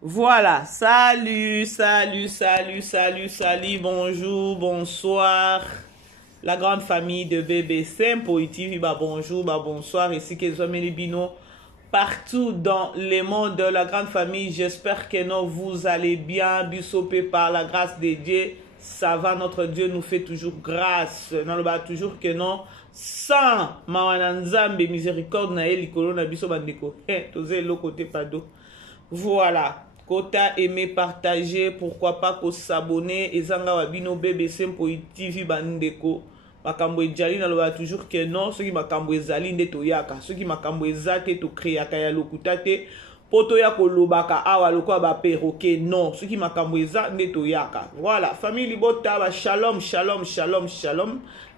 Voilà, salut, bonjour, bonsoir. La grande famille de BBC, Positive, bonjour, bonsoir. Ici que les Bino partout dans le monde de la grande famille. J'espère que non, vous allez bien, bisopé par la grâce de Dieu. Ça va, notre Dieu nous fait toujours grâce. Non, le bas toujours que non. Sans mawananzambe miséricorde na elikolo na biso bandeko. Tozé le côté pado. Voilà. Kota aimer partager, pourquoi pas ko s'abonner ezanga wabino BBC TV bandeko. Makambo ejali na loba toujours que non, ceux qui makambo ezali nde toyaka, ceux qui makambo ezate to créaka ya lokuta te poto ya kolobaka awa lokwa ba perroquet non, ceux qui makambo eza nde toyaka. Voilà, famille libota ba shalom.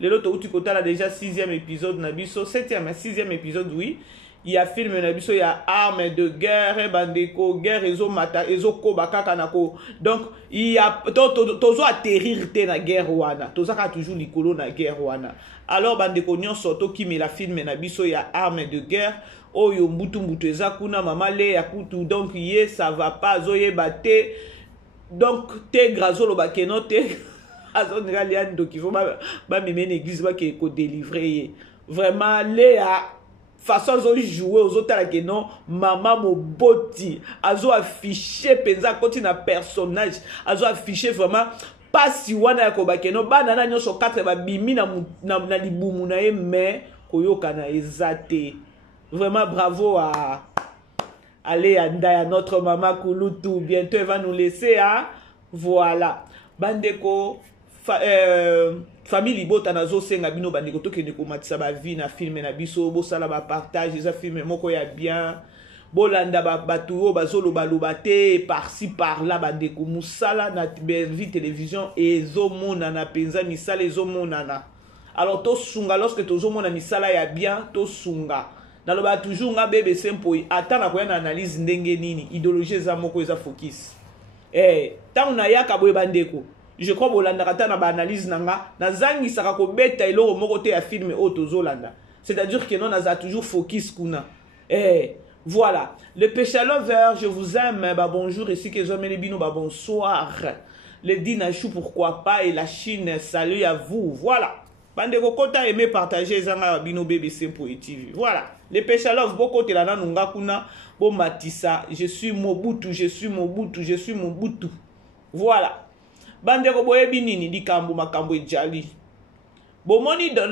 Lelo to uti kota déjà 6e épisode na biso, 7e et 6e épisode oui. Il y a film na biso ya armes de guerre bandeko guerre ezo mata ezo kobaka kanako donc il y a tozo atterrir te na guerre wana tozaka toujours likolo na guerre wana alors bandeko nyonso to kimela film na biso ya armes de guerre oyo mbutu eza kuna mama le ya kutu donc ye ça va pas zoyeba te donc te grazolo bakeno te azonga liane donc il faut ba meme église ba ke ko délivrer vraiment le ya façon zo jouer aux autres que non maman moboti azo affiché penza côté na personnage azo affiché vraiment pas si wana ya kobake no bana na nyoso 4 ba bimi na libumu na ye mais koyoka na ezate vraiment bravo à aller à notre maman Kulutu bientôt elle va nous laisser hein voilà bandeko famille libota nazo senga bino bandeko tokende komatisa ba vie na film na biso bo sala ba partage eza film moko ya bien bolanda ba batuo bazolo baloba te par-ci par-là bandeko musala na vie télévision ezo mona na penza misala ezo mona na alors to sunga lorsque tozo mona misala ya bien to sunga naloba toujours nga BBC mpoi atana koya na analyse ndenge nini idéologie za moko eza focus tant na yaka boye bandeko. Je crois que l'analyse na analyse nanga na zangi saka ko beta ilo moko te ya film otozolanda. C'est-à-dire que non a toujours focus kuna. Voilà, le péché lover, je vous aime, bah bonjour ici que les bino bah bonsoir. Le Dinachou pourquoi pas et la Chine, salut à vous. Voilà. Bande kokota aimer partager zanga bino BBC pour TV. Voilà. Le péché love boko te la nunga kuna bo matisa, je suis Mobutu. Voilà. Bandeko boyebi nini di kambo makambo ejali. Bomoni dans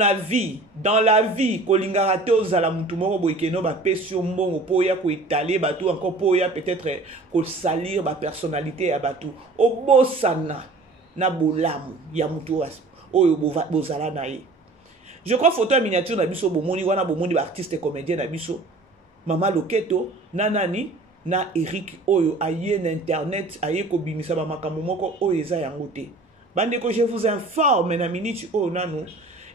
la vie kolingaka te ozala mutu moko boyekeno ba pesio mbongo po ya ko étaler batu encore po ya peut-être ko salir ba personnalité ya batu. Obosana na bolamu ya mutu oyo bozala na ye. Je crois photo en miniature na biso bomoni wana bomoni ba artiste comédien na biso. Mama Loketo nanani na Eric oyo aye na internet aye ko bimisa ba makambo moko oyo eza yango te bandeko je vous informe na minute oyo nanu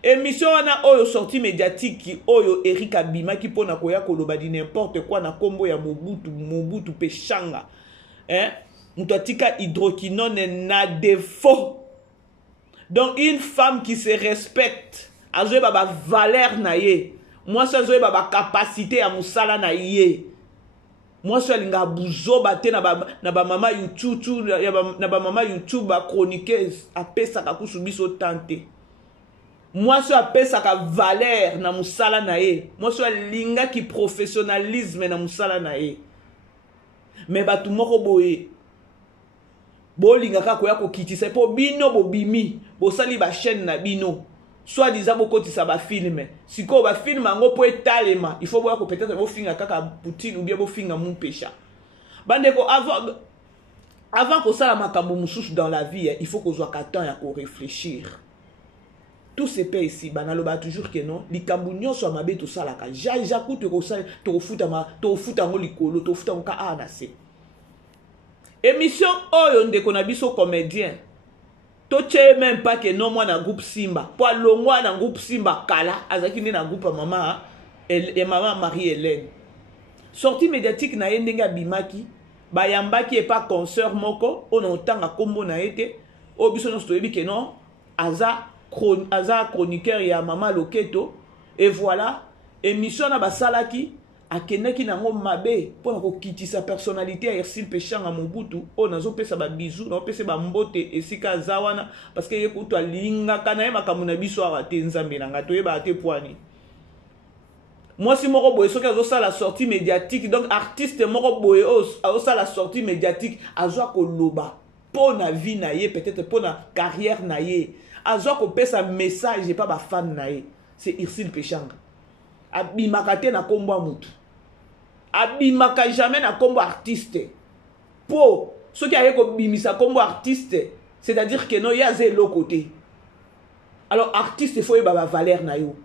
émission wana oyo sortie médiatique oyo Eric abima ki pona koya koloba di n'importe quoi na kombo ya Mobutu peshanga muto atika hydroquinone na défaut donc une femme qui se respecte azoye ba valeur na ye moi ça azoye ba capacité ya musala na ye. Moi, je suis un bouzo baté na ba mama YouTube, na ba mama YouTube ba chroniqueuse a pesa ka kusubiso tante. Moi, je suis a pesa ka valeur na musala na ye. Moi, je suis linga ki professionnalisme na musala na ye. Mais batu moko boye. Bo linga ka koya ko kitisa po bino bo bimi, bo sali ba chaîne na bino. Soit disant beaucoup de ça va filmer. Si quoi va filmer en gros pour étaler, il faut voir que peut-être vos films à caca poutine ou bien vos films à mon pécha. Bandeko avant que ça la makambo moussouche dans la vie, il faut qu'on soit qu'attend et qu'on réfléchir. Tout se paie ici, banalo ba toujours que non. Les cambougnons soit mabé tout ça la ka. J'acoute que ça to futa ngo likolo, to futa ngo ka anase. Émission oyo ndeko na biso comédien. Toche même pas que non moi na groupe Simba. Pour longwa na groupe Simba kala azaki ne na groupe maman et maman Marie-Hélène. Sortie médiatique na yendenga bimaki ba yambaki et pas concert moko on entend kombo na été o biso no stoyebi que non aza chroniqueur ya maman Loketo et voilà émission na basalaki akendaki nango mabe mpona kokitisa personnalité ya Ursule Peshanga Mobutu oyo nazopesa babizu naopesa bambote esika aza wana parce que ye kutu alingaka na ye makambo na biso awa te nzambe na nga toyeba te poani mwasi moko boye soki azosala sortie médiatique donc artiste moko boye azosala sortie médiatique azwa koloba mpona vie na ye peut-être mpona carrière na ye azwa kopesa message epa bafan na ye c'est Ursule Peshanga abimaka te na kombo ya mutu abimaka jamais na kombo artiste po soki aye kobimisa kombo artiste c'est-à-dire que non ye aza eloko te alors artiste faut yeba bavaleur na yo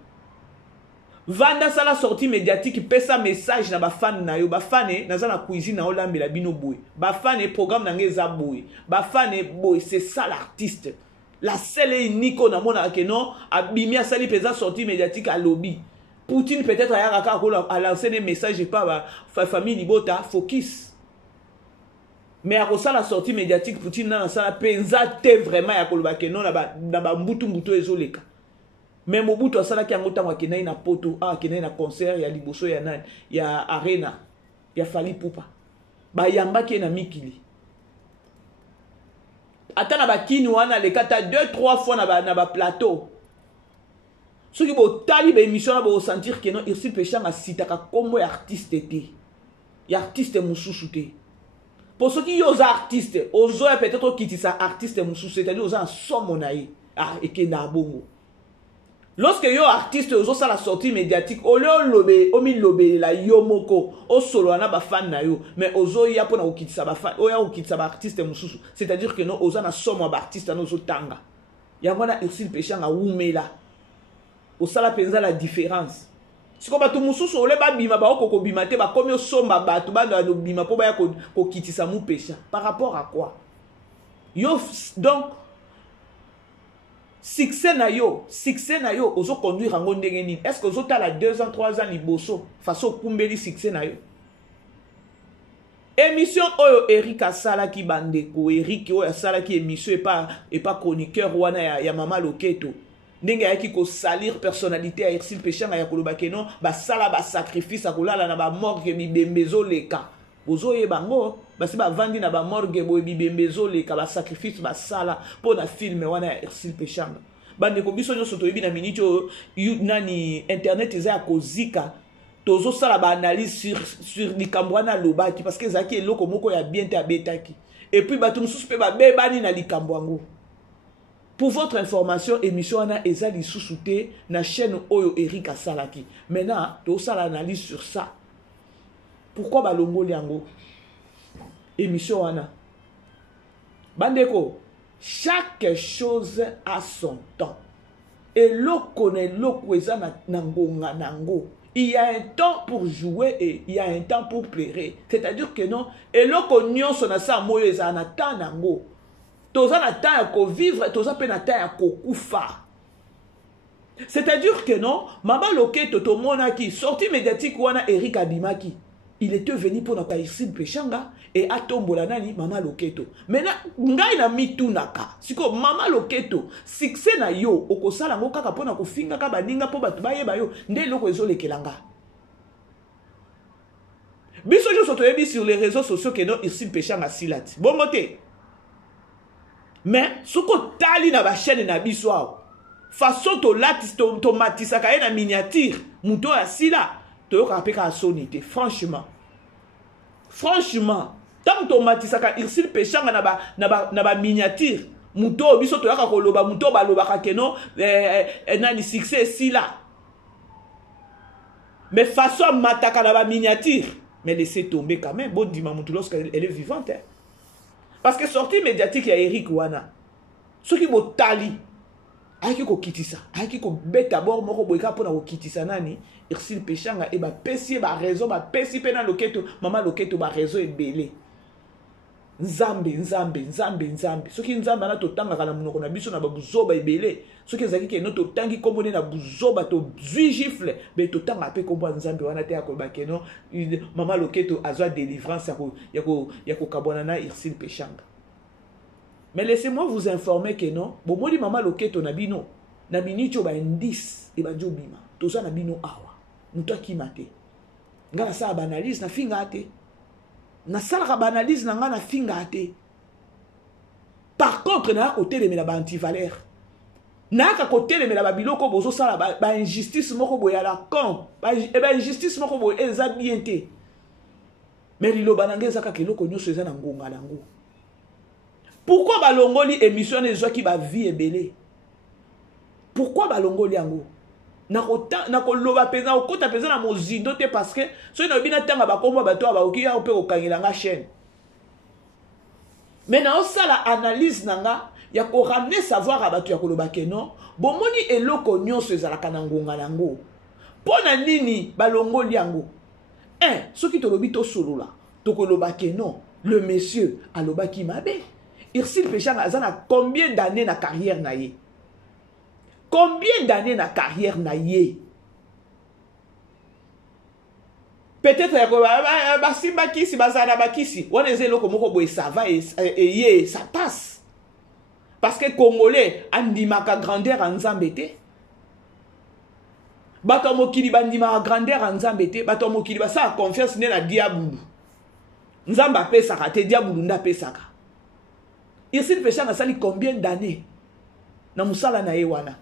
vanda sala sortie médiatique pesa message na bafan na yo bafane naza na cuisine na olambela bino boye bafane programme na ngeza boye bafane boye c'est ça l'artiste la seule et unique on a mona que non abimi asali pesa sortie médiatique à lobby Poutine peut-être a lancé des messages pas la famille Libota focus mais à ça la sortie médiatique Poutine na sala penza te vraiment ya koloba que non na ba mbutu ezoleka mais Mobutu asala ki yango tango akenai na poto akenai na concert ya liboso ya nani ya arena ya Fally Ipupa bayambaki na mikili ata na bakini wana lekata 2-3 fois na ba plateau soki botali ba émission na bo sentir que non Ursule Peshanga sitaka kombo ya artiste te ya artiste mususu te pour ceux qui osent artiste ozo peut-être kitisa artiste mususu c'est-à-dire ozo somo na ye ekenda bongo. Lorsque yo artiste ozo sa la sortie médiatique, o le lobe, o mi lobe la yo moko, o solo ana ba fan na yo, mais ozo ya pona okitisa ba fan, o ya okitisa ba artiste mususu, c'est-à-dire que non oza na somo ba artiste na ozo tanga. Ya wana Ursule Peshanga wumela. O sala penza la différence. Si ko batu mususu ole ba bima ba okoko bima te ba komi o somba batu ba no bima po ba ya ko kitisa mu pesha. Par rapport à quoi? Yo donc succès na yo ozo conduire en ndenge nini? Est-ce que ozo tala 2 ans 3 ans liboso façon kumbeli succès na yo? Émission oyo Eric asala ki bandeko Eric oyo asala ki émission et pas chroniqueur wana ya Mama Loketo ndenge yaki ko salir personnalité ya Ursule Peshanga ya koloba keno ba sala ba sacrifice akolala na ba morgue bibembezo leka ozo yebango basi ba vandi na ba morgue boy bibembezo leka ba sacrifice ba sala po na film wana ya Ursule Peshanga bande ko biso nyoso toyebi na minute nani internet eza ya kozika tozo sala ba analyse sur likambo wana lobaki parce que zaki eloko moko ya bien te abetaki et puis ba tumususu pe ba bebani na likambo yango. Pour votre information, émission wana eza lisusu te na chaîne oyo Eric asalaki. Maintenant, to sala analyse sur ça. Pourquoi balongoli yango? Émission wana. Bandeko, chaque chose a son temps. Et loko ne loko eza na ngonga nango. Il y a un temps pour jouer et il y a un temps pour plaire. C'est-à-dire que non, et loko nyonso na sa moyo eza na temps nango. Toza na temps ya vivre, toza pe na temps ya kokufa. C'est-à-dire que non, Mama Loketo to monaki sortie médiatique wana Eric abimaki. Il était venu pour na Ursule Peshanga et atombola nani Mama Loketo. Maintenant ngai na mitunaka. Siko Mama Loketo succès na yo okosala ngo kaka pona kofinga ka baninga po batu bayeba yo nde loko ezolekelanga. Biso jo soto yebi sur les réseaux sociaux que non Ursule Peshanga silati. Bongo te. Mais ce que tali na ba chaîne na biso façon to latis to matisa ka na miniature muto asila to ka peka sonité franchement tant to matisa ka Ursule Peshanga na ba miniature muto biso to yaka koloba muto ba loba ka keno nani succès sila mais façon mataka na ba miniature mais laissez tomber quand même bon dima muto lorsqu'elle est vivante hein. Parce que sortie médiatique ya Eric wana soki bo tali ayaki ko kitisa ayaki ko beta bord moko boyka pona ko kitisa nani Ursule Peshanga e ba pesi ba raison ba pesi pena Loketo Mama Loketo ba raison ebele nzambe soki nzambe na to tanga kana munoko na biso na ba buzoba ebele soki ezaki ke no to tangi komone na buzoba to zui gifle be to tanga pe kombo nzambe wana te akoba keno Mama Loketo azwa délivrance ya ko kabona na Ursule Peshanga. Mais laissez-moi vous informer que non bomoli Mama Loketo na bino na binicho ba indice e ba jobima to za na bino awa muto akimate nga na sala banalise na finga te na sala banalise na nga na finga te. Par contre na côté de la antivaleur na ka côté de la biloko bozo sala ba injustice moko boya la con ba injustice moko boya eza bien te. Mais liloba na ngeza ka keloko nyonso eza na ngonga nango. Pourquoi balongoli émission les gens qui ba vie ebele? Pourquoi balongoli yango? Na ko loba peza o kota peza na mozindo te parce que so na bina tanga ba komba bato ba oki ya ope ko kangela nga chaîne. Mais na osala analyse nanga ya ko ramener savoir à bato ya koloba ke non bomoni eloko nyonso ezalaka na ngonga nango. Pona nini balongoli yango? Soki tolobi to solola to koloba ke non le monsieur aloba ki mabe. Ursule Péchanga azana combien d'années na carrière na ye? Combien d'années na carrière na ye? Peut-être basimba kisi bazana bakisi on eze loko moko boye ça va et ça passe. Parce que Congolais andimaka grandeur en Nzambe te. Bato mokili bandimaka grandeur en Nzambe te, bato mokili basa confiance ne na diabulu. Nzamba pesaka te diabulu nda pesaka. Ursule Péchanga sali combien d'années na musala na ewana?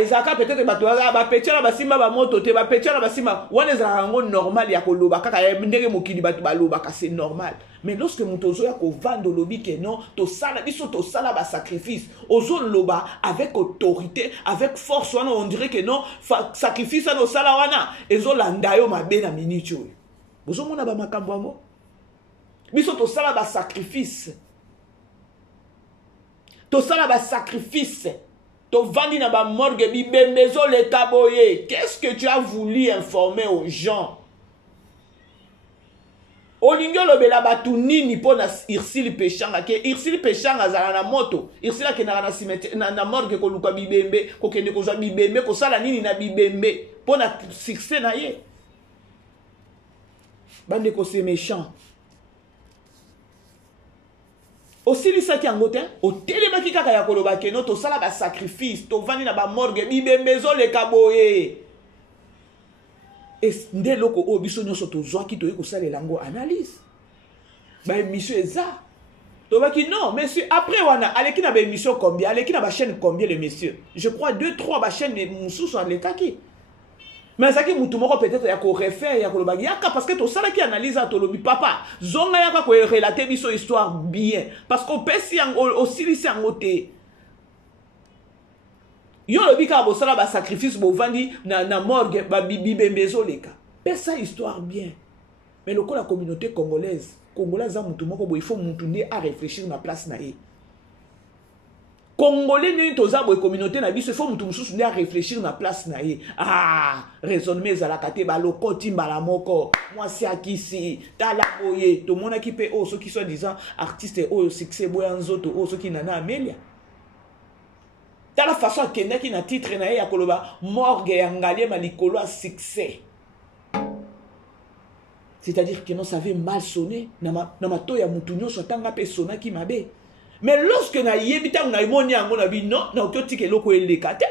Isaka peut-être bato ba petela basimba ba moto te ba petela basimba wana za rango normal ya koloba kaka ndenge mokili bato baloba ka c'est normal. Mais lorsque mutozo ya ko vando lobi ke non to sala biso to sala ba sacrifice ozo loba avec autorité avec force wana on dirait que non sacrifice no sala wana ezo landa yo mabe na minute oyo. Bozo mona ba makambo yango biso to sala ba sacrifice to sala ba sacrifice. Vandi na ba morgue bibembezo le taboye. Qu'est-ce que tu as voulu informer aux gens? Olingo lobela batu nini po na Ursule Péchanga ke Ursule Péchanga zala na moto Ursula ke na cimetière na morgue ko luka bibembe ko kende ko za bibembe ko sala nini na bibembe po na succès na ye. Bande ko c'est méchant. Aussi lisaki yango te o telemaki kaka ya koloba ke no to sala ba sacrifice to vandi na ba morgue bibembezo le kaboye et nde loko o biso nyonso to zwaki to yeko sala lango analyse ba émission eza to baki non monsieur après wana aleki na ba émission combien aleki na ba chaîne combien le monsieur je crois 2-3 ba chaîne mususu alekaki. Mais ça qui moutumoko peut-être ya ko refaire ya koloba yaka parce que to sala ki analyse to lobi papa zonga yaka ko relater biso histoire bien parce qu'on pesi aussi lisi ngote yo lobi ka bo sala ba sacrifice bo vandi na morgue ba bibembezo leka pesa histoire bien. Mais le ko la communauté congolaise za moutumoko bo il faut moutuné à réfléchir na place na ye. Congolais ne toza boy communauté na biso faut mutu mususu ne réfléchir na place na ye. Raisonnement za la kate ba lokoti mbala moko moi si akisi tala boye to mona ki pe o ceux qui sont disant artiste o succès boya nzoto o ceux qui nana Amelia tala façon kenda ki na titre na ye ya koloba morgue ya ngalie malikolo a succès. C'est-à-dire que non ça avait mal sonné na ma to ya mutu nyonso tanga pe sona ki mabe. Mais lorsque na yebita na imoni yango na bi non na okotike loko elekate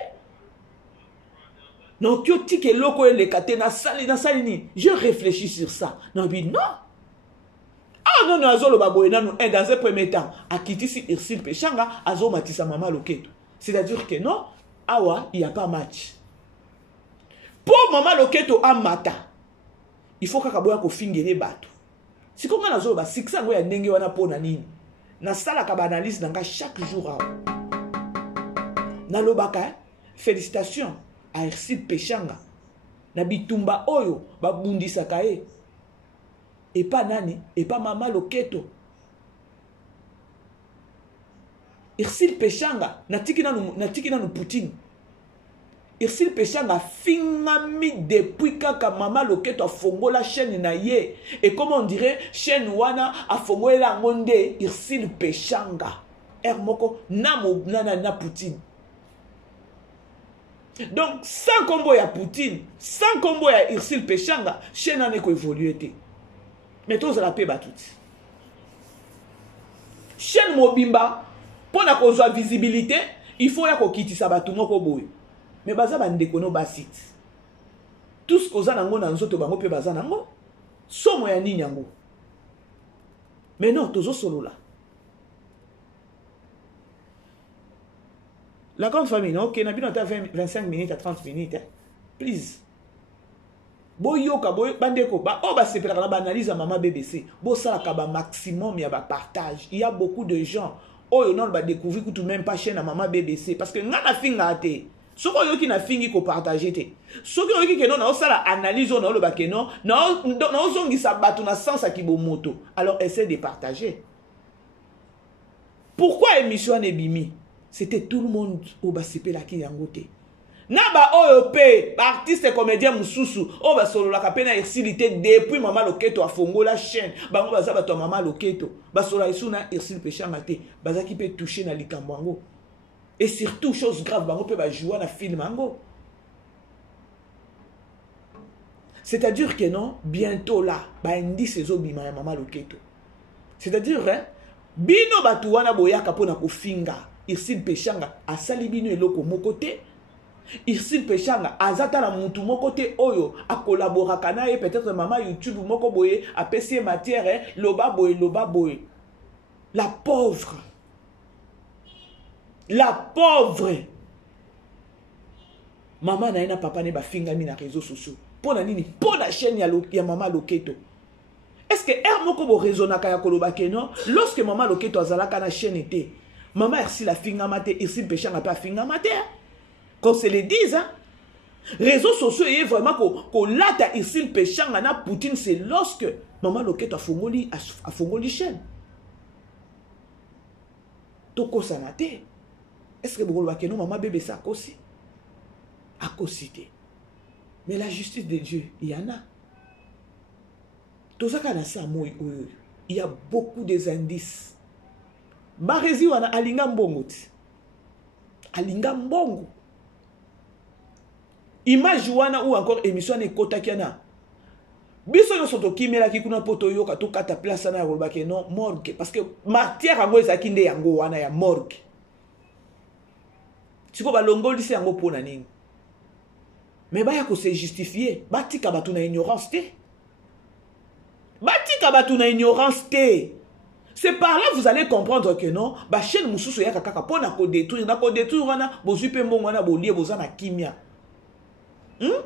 na okotike loko elekate na sali ni je réfléchis sur ça na bi non non azolo baboye nanu dans un premier temps akiti si Ursule Péchanga azo matisa mama loketo c'est-à-dire que non awa il y a pas match pour mama loketo amata il faut kaka boya ko fingere bato sikonga nazo ba succès ngo ya ndenge wana pona nini na sala ka analyse nanga chaque jour na lobaka félicitations à Ursule Péchanga na bitumba oyo babundisaka ye et pas nani et pas mama loketo Ursule Péchanga natiki nanu Poutine Ursule Péchanga fingami depuis kaka mama loketo a fongola chaîne na ye et comment on dirait chaîne wana a fongola ngonde Ursule Péchanga moko na Poutine. Donc sans combo ya Poutine sans combo ya Ursule Péchanga chaîne n'a ko évoluer te mais tous la paix batuti chaîne mobimba pour na kozwa visibilité il faut ya ko kitisa batu moko boye. Mais baza bandeko no basit. tout ce qu'on a nango na nzoto bango pe baza nango somo ya nini yango. Mais non, tozo solo là. La grande famille, ok, n'a bien 25 minutes à 30 minutes. Hein. Please. Boyoka, bandeko, c'est pour la analyse à maman BBC. Bo ça la maximum, il y a partage. Il y a beaucoup de gens. Oh, on va découvrir que tout même pas chaîne à maman BBC. Parce que n'a pas fini à te. Ce qui n'a fini qu'on partage. Ce qui non, on ça analyse, on a le bac non, on qui s'abattu na sens à qui moto. Alors essaie de partager. Pourquoi émission n'est bimi? C'était tout le monde au basipé la qui yangote. Naba OEP, artiste et comédien mususu, o ba solo la kapena exilité depuis maman loketo a fongo la chaîne. Bango baza bato maman loketo. Ba solo isuna exil pechanga te. Baza qui peut toucher na likambango. Et surtout chose grave, bango peut ba jouer na film mango. C'est-à-dire que non, bientôt là, ba indi sezo bima maman loketo. C'est-à-dire hein, bino batu wana boyaka pona ko finga. Irsil Pechanga asali bino eloko mokote. Irsil Pechanga azata na mutu mokote oyo a collaborer kana et peut-être maman YouTube moko boye a PC matière loba boye. La pauvre. Maman na ina papa ne ba finga mi na réseaux sociaux. Pona nini? Pona chaîne ya maman loketo. Est-ce que moko bo raisonnaka ya koloba keno lorsque maman loketo azalaka na chaîne était maman Irsil la finga mate, Irsil Pechanga pas finga mate. Comme se le disent, hein. Réseaux sociaux est vraiment qu'on l'a Irsil Pechanga na Poutine, c'est lorsque maman loketo a fongoli chaîne. Toko sanate. Est-ce que vous voyez que maman bébé ça aussi? A cosité. Mais la justice de Dieu, il y en a. Tout ça il y a beaucoup des indices. Barezi wana alinga mbongo ti. Alinga mbongo. Image wana ou encore émission ne kota kiana. Biso yo soto kimela ki kuna poto yoka to kata place na ya ke non morgue parce que matière yango ezaki nde yango wana ya morgue. Siko ba longoli se yango pona nini. Mais ba ya ko se justifier, batika batu na ignorance te. Batika batu na ignorance te. C'est par là que vous allez comprendre que non, ba chaîne mususu ya kaka pona ko détruire, na ko détruire wana bozui pe mbongo wana bolie bozana kimia. Bino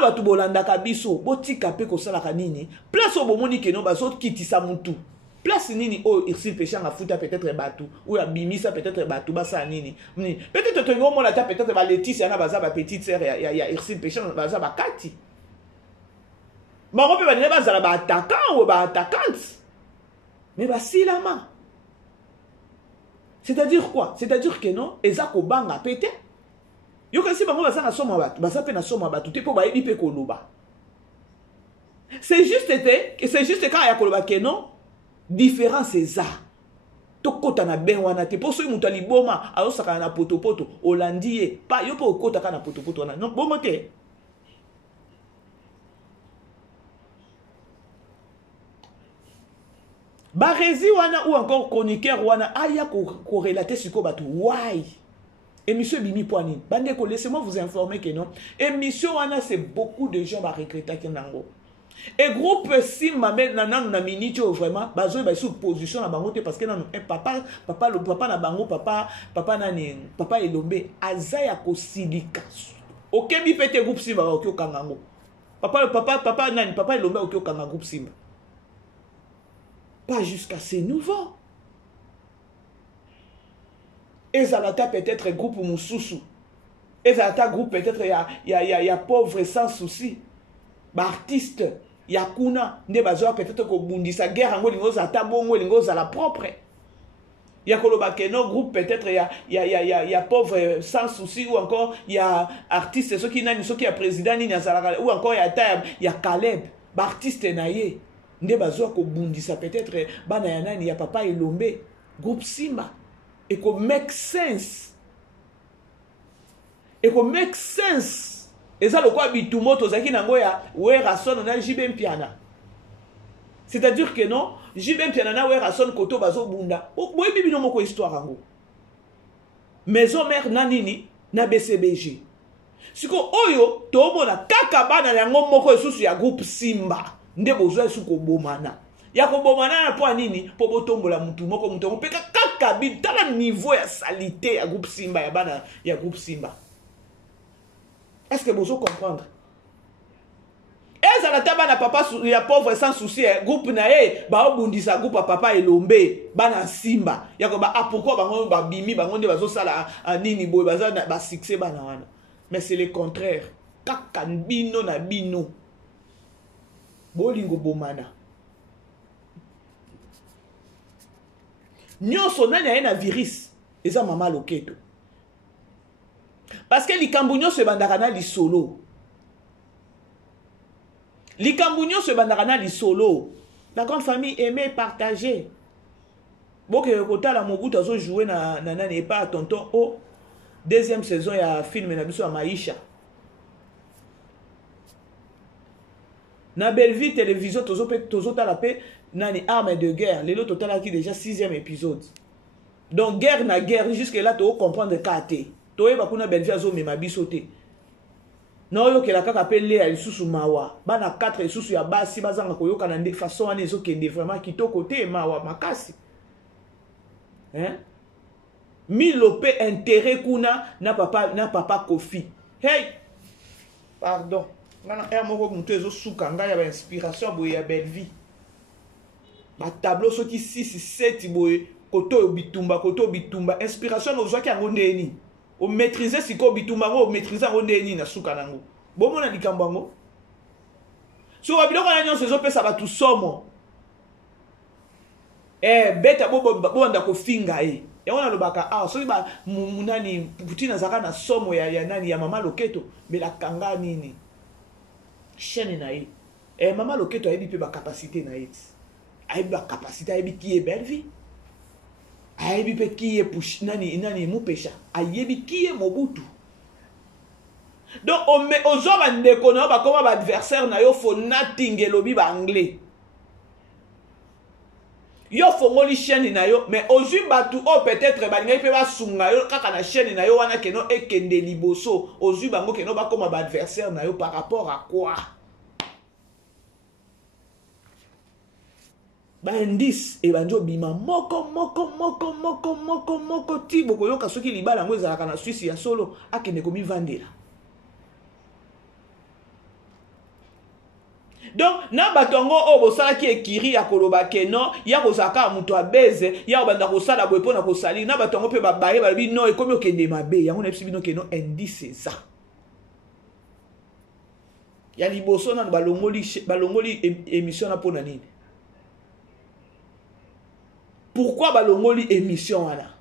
batu bolanda kabiso, botika pe ko sala kanini, place au bomoni que non bazo kitisa mutu. Place nini o Irsil Pechanga futa peut-être batu ou ya bimisa peut-être batu basa nini. Peut-être to ngomo la ta peut-être ba Laetitia na baza ba petite sœur ya Irsil Pechanga baza ba kati. Bango pe ba bazala ba attaquant ou ba attaquante. Mais ba silama. C'est-à-dire quoi? C'est-à-dire que non, ezako banga pété. Yo kasi bango baza na soma batu, baza pe na soma batu te po ba yebi pe koloba. C'est juste quand ya koloba que non, différence c'est ça. To kota na ben wana te po so mutu aliboma azosaka na potopoto olandie pa yo po kota kana potopoto wana. Non bomo te. Barezi wana ou encore chroniqueur wana aya ko relater sur ko batu why émission bimi poani bande ko laissez-moi vous informer que non émission wana c'est beaucoup de gens va regretter que nango et groupe Simba mais na minute vraiment bazo ba sous position na bango te parce que nan papa na bango papa nani papa Elombe azaya ko silika OK bi pete groupe Simba OK okangango papa nani papa Elombe OK okanga groupe Simba. Pas jusqu'à ces nouveaux. Et ça l'a peut-être groupe Moussousou. Et ça l'a groupe peut-être il y a pauvre sans souci. Bah artiste, il y a kuna, ne bazoa peut-être ko bundisa guerre ngo lingo za tabongo lingo za la propre. Il y a Kolobakeno groupe peut-être il y a pauvre sans souci ou encore il y a artiste ceux qui nani ceux qui a président ni nazala ou encore il y a Caleb, bah artiste naie. Nde bazoa ko bundisa peut-être bana ya nani ya papa Elombe groupe Simba et ko make sense eza lokwa bitumoto zaki nango ya wera son na JB Mpiana. C'est-à-dire que non JB Mpiana na wera son koto bazo bunda boy bibi no moko histoire ngo maison mère nanini na BCBG siko oyo tomona kaka bana yango moko esusu ya groupe Simba nde bozwa esuko bomana ya kobomana na po nini po botombola mutu moko pe kaka bitala niveau ya salité ya groupe Simba ya bana ya groupe Simba. Est-ce que vous comprendre? Ezala ta bana papa ya pauvre sans souci groupe na ye ba obundisa groupe papa elombe bana Simba ya ko ba pourquoi bango ba bimi bango nde bazo sala nini boy baza ba succès bana wana. Mais c'est le contraire. Kaka bino na bino bolingo bomana nyonso nani aye na virus eza mama loketo parce que likambo nyonso ebandaka na lisolo la grande famille aimait partager boke kotala Mobutu azo jouer na nani et pas tonton o deuxième saison ya film na biso ya Maisha na Belleville télévision tozo tala pe nani arme de guerre lelo totala ki déjà 6e épisode donc guerre na guerre jusque là to comprendre kate to yeba kuna Belleville azo mema biso te na oyo ke la kaka pe le ya lisusu mawa bana 4 lisusu ya basi bazanga koyoka na ndé façon wana ezo kende vraiment kitoko te mawa makasi hein milope intérêt kuna na papa Kofi hey pardon ngana moko mutu ezo suka nga ya ba inspiration boye ya Belleville ba tableau soki 6 7 boye koto bitumba inspiration ozwaki yango ndeni o maîtriser siko bitumba ngo o maîtriser yango ndeni na suka nango bomona likambo yango so wabiloko na nyonso ezopesa batu somo beta bo nda kofinga yango nalobaka soki ba munani Putin azaka na somo ya nani ya mama loketo belakanga nini chaîne na ye mama loketo ayebi pe ba capacité na ye ayebi ba capacité ayebi ki e Belleville ayebi pe ki e push nani Mupesha ayebi ki e Mobutu donc ozo bandeko na bakoma ba adversaire na yo fo nothing elobi ba anglais yo fongoli chaîne na yo mais ozwi batu peut-être balingai pe basunga yo kaka na chaîne na yo wana keno ekende liboso ozwi bango keno bakoma ba adversaire na yo par rapport à quoi ba indice e banjo bima moko ti boko yoka soki libala ngo ezalaka na Suisse ya solo akende komi vandela donc na batongo o bosala ki ekiri ya koloba keno ya kozaka muto abeze ya obanda kosala boye pona kosali na batongo pe babaye balobi no ekomi okende mabe yango na bisi bino keno indice ça ya liboso na balongoli émission na pona nini pourquoi balongoli émission wana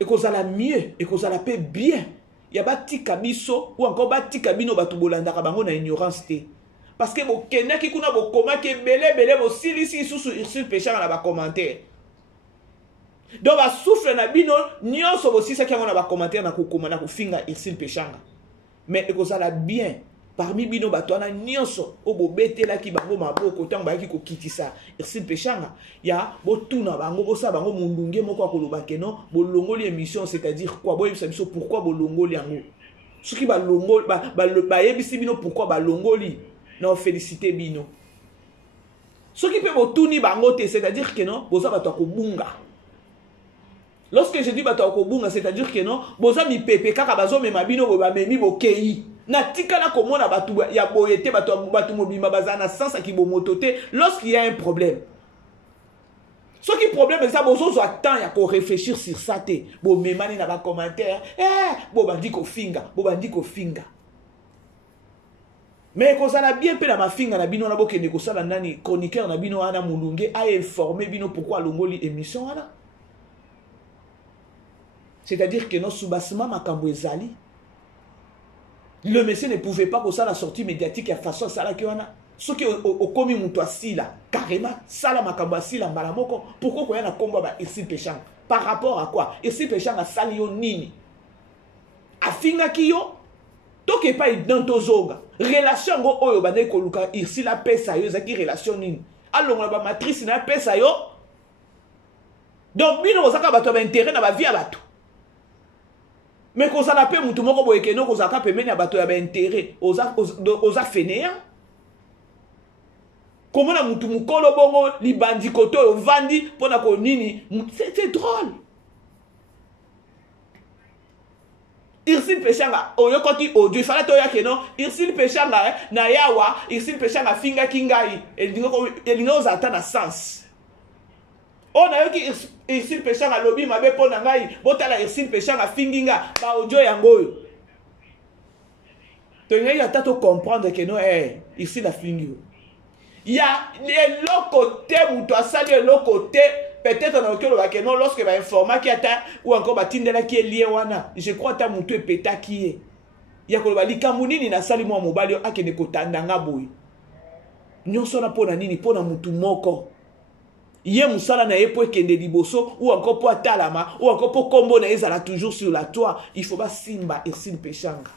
ekozala mieux ekozala pe bien ya batika biso ou encore batika bino batu bolandaka bango na ignorance te parce que bokendaki kuna bokomaki belebele bosilisi susu Ursule Péchanga na bacommentaire donc basouffle na bino nyonso bosisaki yango na bacommentaire na kokoma na kofinga Ursule Péchanga mais ekozala bien parmi bino bato wana nyonso o bobetelaki bango maboko ntango bayaki kokitisa Ursule Péchanga ya botuna bango bosala bango mundunge moko akoloba keno bolongoli émission c'est-à-dire quoi boyebisa biso pourquoi bolongoli yango soki balongoli bayebisi bino pourquoi balongoli na félicité bino soki pe botuni bango te c'est-à-dire que non boza bato akobunga. Lorsque je dis bato akobunga c'est-à-dire que non boza mi pepe kaka bazo mema bino bo bamemi bokei na tikala komona batu ya boyete batu mobimba bazana sans akibo motote lorsqu'il y a un problème. Ce qui est problème c'est ça bozo zo attend ya ko réfléchir sur ça te bo memani na ba commentaire bo bandi ko finga mais ko sala bien pe na mafinga na bino na bokende ko sala nani chroniqueur na bino ana mulunge a informer bino pourquoi longoli émission ana. C'est-à-dire que nos soubassement makambo ezali. Le monsieur ne pouvait pas que ça la sortie médiatique à façon ça la kiona. Ce qui au commis muto asila carrément ça la makambo asila mbalamoko pourquoi ko yana komba ba Ursule Péchanga par rapport à quoi Ursule Péchanga sali yo nini afinga kiyo toke pa dans tozoga relation ngo oyo bande ko luka Ursule la pesa yo zaki relation nini alonga ba matrice na pesa yo donc bino ozaka bato ba intérêt na ba vie ya bato. mais kozala pe mutu moko boye keno kozaka pembeni ya bato ya baintérêt oza fainéant. Comment na mutu mukolo bongo libandi koto oyo vandi mpona konini, c'est drôle. Irsile Peshanga oyokoti audio fala to yake no Irsile Peshanga na yawa Irsile Peshanga finga kingai elingo ozata na sens. On a yoki Irsile Peshanga lobi mabe pona ngai botala Irsile Peshanga finginga ba audio yango. To ngai ata to comprendre que no Irsile a fingi. Il y a l'autre côté mutu asali l'autre côté. Peut-être dans lequel on non lorsque va informer qui a ou encore batindela qui est lié wana je crois ta mutu epeta qui est ya ko bali kamunini na sali mo mobali akene kotanda ngaboy nyonso na pona nini pona mutu moko ye musala na yepo ekende liboso ou encore po atalama ou encore po kombo na ezala toujours sur la toit il faut ba simba Irsile Peshanga.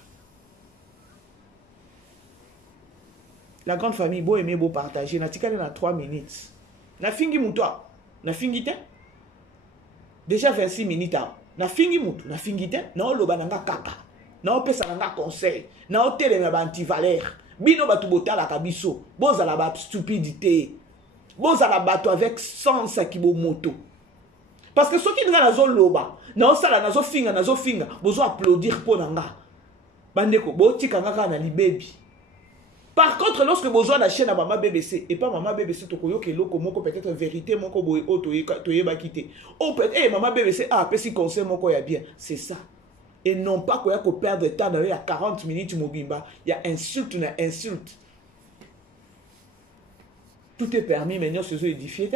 La grande famille beau aimer beau partager na tikale na 3 minutes na fingi mutu na fingite déjà 26 minutes na fingi mutu na fingite na oloba nanga kaka na opesa nanga conseil na otelema ba anti-valeur bino batu botala kabiso bozala ba stupidité bozala bato avec sens ki bo moto parce que soki nga nazo loba na osala nazo finga bozo applaudir po nanga bandeko botika ngaka na libebi. Par contre, lorsque besoin la chaîne à maman BBC et pas maman BBC to koyo keloko moko peut-être vérité moko boy o toye ba quitter. Oh peut-être maman BBC si conseil moko ya bien, c'est ça. Et non pas koya ko perdre temps il y a 40 minutes mobimba, il y a insulte na insulte. Tout est permis maintenant ce sont édifié.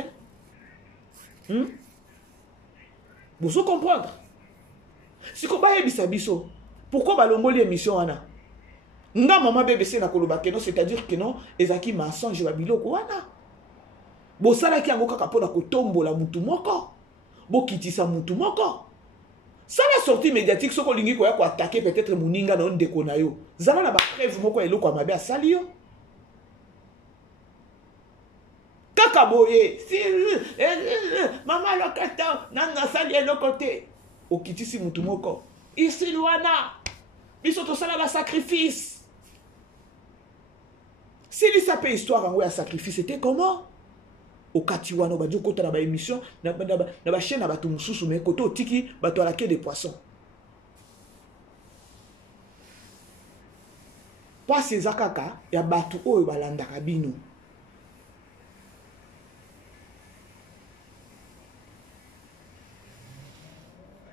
Vous faut comprendre. Si ko ba yebisa biso, pourquoi balongoli émission ana? Nga maman BBC na koloba keno c'est-à-dire que non ezaki mensonge ba biloko wana bo sala ki yango kaka pona kotombola mutu moko bo kitisa mutu moko ça la sortie médiatique soko lingi ko ya ko attaquer peut-être muninga na ndeko na yo zala na ba preuve moko eloko mabe asali yo kaka boye si maman lokata na sali eloko te o kitisi mutu moko ici wana biso to sala ba sacrifice. Si il s'appelle histoire en un sacrifice, c'était comment? Au Katiwano, bah, du côté de la émission, na ba chaîne na batu mususu mais koto tiki bato à la quai des poissons. Pas ces akaka, ya batu o balanda kabino.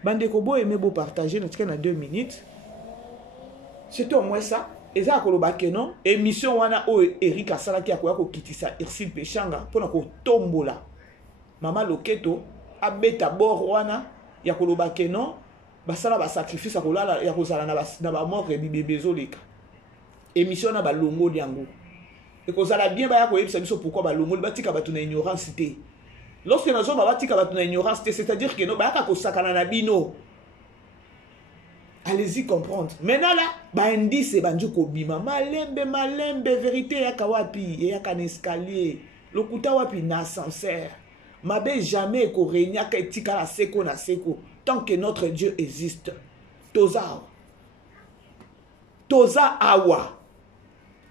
Bande kobo aimé beau partager, nous avons 2 minutes. C'était au moins ça. Et ça koloba non émission wana o Eric asala ki akoya ko kitisa Irsile Peshanga pona ko tombola mama loketo abeta bor wana ya koloba non basala ba sacrifice akolala ya kozala na ba mort et bibé zoleka émission na ba longo liango et kozala bien ba ya ko yebisa biso pourquoi ba longo batika batu na ignorance té lorsque nazo ba batika batu na ignorance té c'est-à-dire que no ba ka ko sakana na bino. Allez-y comprendre. Maintenant là, ba indice banjo ko bima malembe vérité ya kawapi ya kan escalier. Lokuta wapi na ascenseur. Mabe jamais ko renya ka etika la seko na seko tant que notre Dieu existe. Toza awa.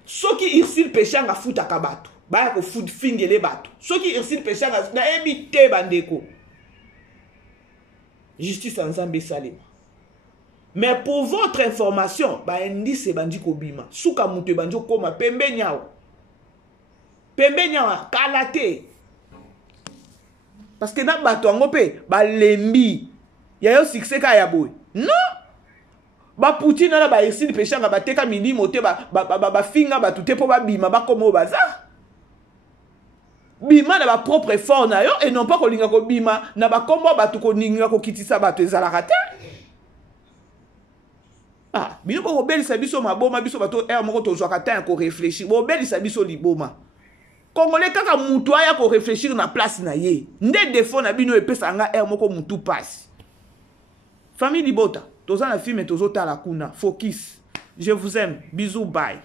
Soki Irsile Peshanga futa kabatu. Ba ko fut fingele batu. Soki Irsile Peshanga na emite bandeko. Justice ensemble salima. Mais pour votre information, ba indice bandi kobima. Suka mutu banjo koma pembe nyao. Pembe nyao kalate. Parce que na bato angope ba lembi. Ya yo succès ka ya boy. Non. Ba Poutine na ba Irsile Peshanga ba teka milimo te ba finga ba tout po ba bima ba komo baza. Bima na ba propre effort na yo et non pas ko linga ko bima na ba kombo ba tu ko ninga ko kitisa ba to ezala rate. Ah, bino bo beli sabiso maboma biso bato moko tozwaka temps ko réfléchir. Bo beli sabiso liboma. Congolais kaka mutu aya ko réfléchir na place na ye. Nde défaut na bino epesa nga moko mutu passe. Famille Libota, toza na film tozo tala kuna. Focus. Je vous aime. Bisous, bye.